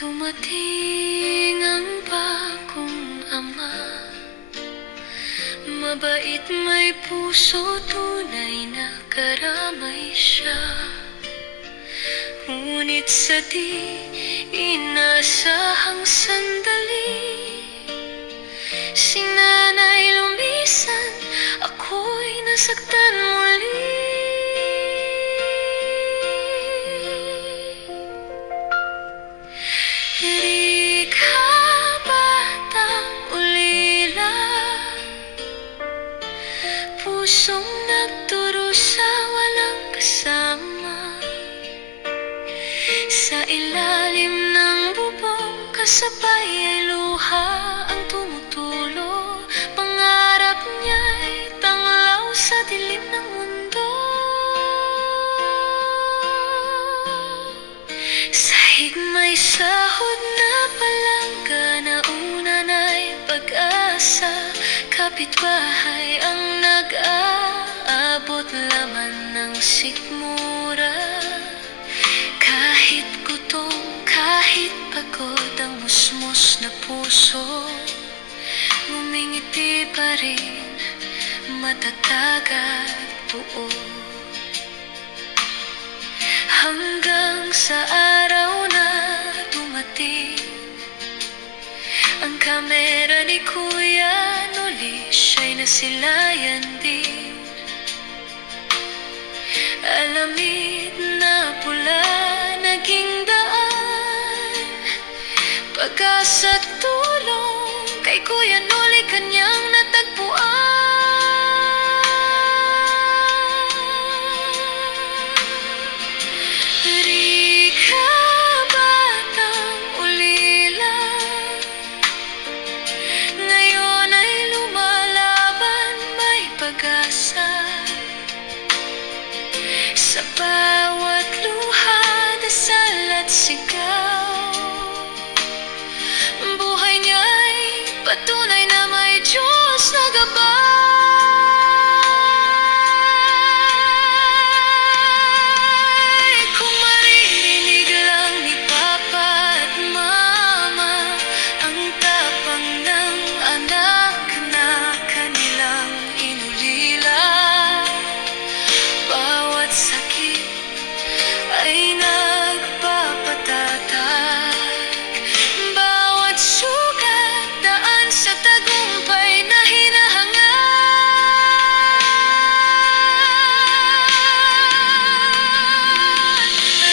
Dumating ang bagong ama, mabait, may puso, tunay na karamay siya. Ngunit sa di inasahang sandali, si nanay lumisan, ako'y nasaktan muli. Di ka batang ulila, pusong nagdurusa, walang kasama. Sa ilalim ng bubong, kasabay ay luha ang tumutulo. Pangarap niya'y tanglaw sa dilim ng mundo. Sahig may sahod na palangga, nauna na'y pag-asa. Kapitbahay ang nag-aabot, laman ng sikmura. Kahit gutom, kahit pagod, ang musmos na puso ngumingiti pa rin, matatag at buo. Hanggang sa araw na dumating ang kamera ni Kuya Noli, siya'y nasilayan din. Alamid na pula naging daan, pag-asa't tulong kay Kuya Noli kanyang natagpuan. Di ka batang ulila, ngayon ay lumalaban, may pag-asa. Sa bawat luha, dasal at sigaw, buhay niya'y patunay na may Diyos na gabay. Kung maririnig lang ni Papa at Mama ang tapang ng anak na kanilang inulila, bawat sakit ay nagpapatatag, bawat sugat daan sa tagumpay na hinahangad.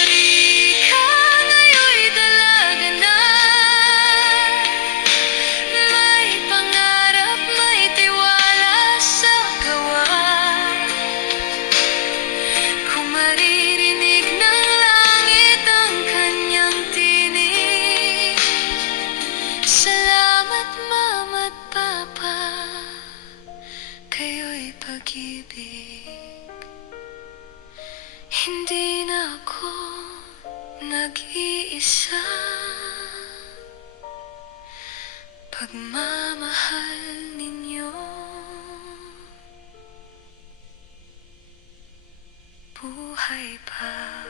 Di ka ngayon'y dalaga na, may pangarap, may tiwala sa gawa. Kung maririnig ng langit ang kanyang tinig, salamat Mama't Papa, kayo'y pag-ibig. Hindi na ako nag-iisa, pagmamahal ninyo buhay pa.